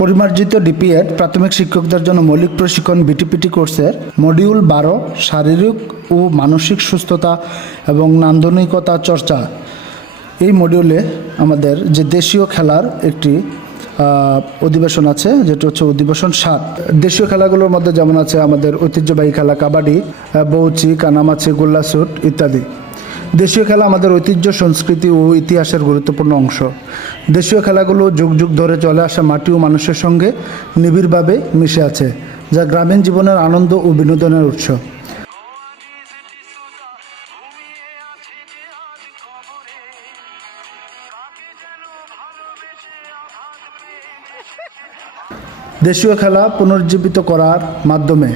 পরিমার্জিত ডিপিএড প্রাথমিক শিক্ষকদের জন্য মৌলিক প্রশিক্ষণ বিটিপিটি কোর্সের মডিউল বারো, শারীরিক ও মানসিক সুস্থতা এবং নান্দনিকতা চর্চা। এই মডিউলে আমাদের যে দেশীয় খেলার একটি অধিবেশন আছে, যেটা হচ্ছে অধিবেশন সাত। দেশীয় খেলাগুলোর মধ্যে যেমন আছে আমাদের ঐতিহ্যবাহী খেলা কাবাডি বউচি, কানামাছি গোল্লাসুট ইত্যাদি। দেশীয় খেলা আমাদের ঐতিহ্য, সংস্কৃতি ও ইতিহাসের গুরুত্বপূর্ণ অংশ। দেশীয় খেলাগুলো যুগ যুগ ধরে চলে আসা মাটি ও মানুষের সঙ্গে নিবিড়ভাবে মিশে আছে, যা গ্রামীণ জীবনের আনন্দ ও বিনোদনের উৎস। দেশীয় খেলা পুনর্জীবিত করার মাধ্যমে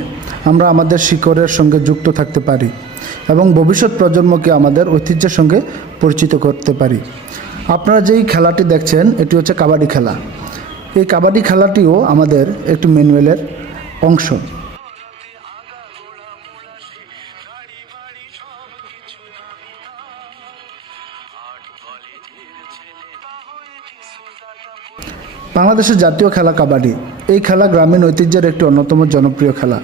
আমরা আমাদের শিকড়ের সঙ্গে যুক্ত থাকতে পারি। এবং ভবিষ্যৎ প্রজন্মকে আমাদের ঐতিহ্যের সঙ্গে পরিচিত করতে পারি। আপনারা যেই খেলাটি দেখছেন, এটি হচ্ছে কাবাডি খেলা। এই কাবাডি খেলাটিও আমাদের একটি ম্যানুয়ালের অংশ। বাংলাদেশের জাতীয় খেলা কাবাডি। এই খেলা গ্রামীণ ঐতিহ্যের একটি অন্যতম জনপ্রিয় খেলা।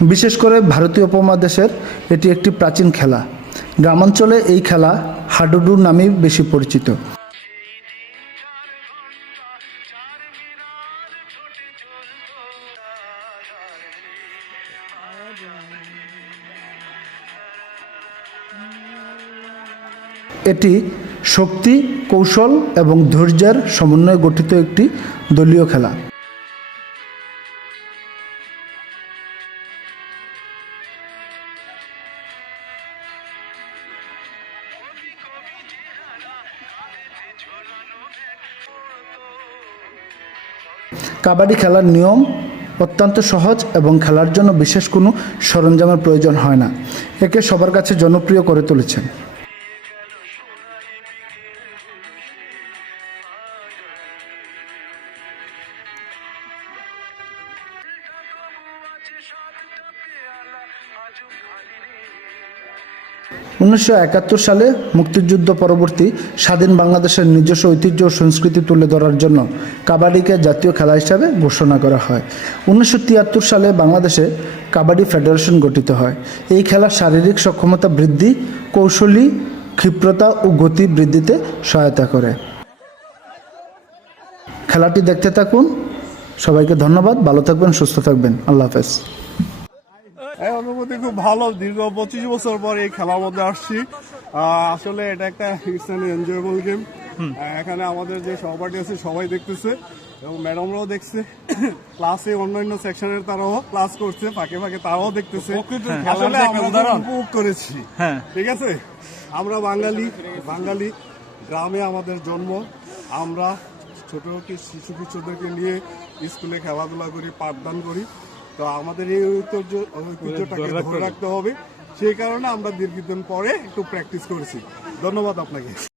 বিশেষ করে ভারতীয় উপমহাদেশের এটি একটি প্রাচীন খেলা। গ্রামাঞ্চলে এই খেলা হাডুডু নামেই বেশি পরিচিত। এটি শক্তি, কৌশল এবং ধৈর্যের সমন্বয়ে গঠিত একটি দলীয় খেলা। কাবাডি খেলার নিয়ম অত্যন্ত সহজ এবং খেলার জন্য বিশেষ কোনো সরঞ্জামের প্রয়োজন হয় না। একে সবার কাছে জনপ্রিয় করে তুলেছেন। উনিশশো একাত্তর সালে মুক্তিযুদ্ধ পরবর্তী স্বাধীন বাংলাদেশের নিজস্ব ঐতিহ্য ও সংস্কৃতি তুলে ধরার জন্য কাবাডিকে জাতীয় খেলা হিসাবে ঘোষণা করা হয়। উনিশশো তিয়াত্তর সালে বাংলাদেশে কাবাডি ফেডারেশন গঠিত হয়। এই খেলা শারীরিক সক্ষমতা বৃদ্ধি, কৌশলী ক্ষিপ্রতা ও গতি বৃদ্ধিতে সহায়তা করে। খেলাটি দেখতে থাকুন। সবাইকে ধন্যবাদ। ভালো থাকবেন, সুস্থ থাকবেন। আল্লাহ হাফেজ। এই অনুভূতি খুব ভালো। দীর্ঘ পঁচিশ বছর পর এই খেলার মধ্যে আসছি। আসলে এটা একটা ইটস অ্যান এনজয়েবল গেম এখানে আমাদের যে সহপাঠী আছে সবাই দেখতেছে এবং ম্যাডামরাও দেখছে। ক্লাসে অন্যান্য সেকশনের তারাও ক্লাস করছে ফাঁকে ফাঁকে তারাও দেখতেছে। আসলে আমরা উপভোগ করেছি। ঠিক আছে? আমরা বাঙালি বাঙালি গ্রামে আমাদের জন্ম। আমরা ছোট শিশু কিশোরদেরকে নিয়ে স্কুলে খেলাধুলা করি পাঠদান করি। তো আমাদের এই ঐতিহ্য ঐতিহ্যটাকে ধরে রাখতে হবে। সেই কারণে আমরা দীর্ঘদিন পরে একটু প্র্যাকটিস করেছি। ধন্যবাদ আপনাকে।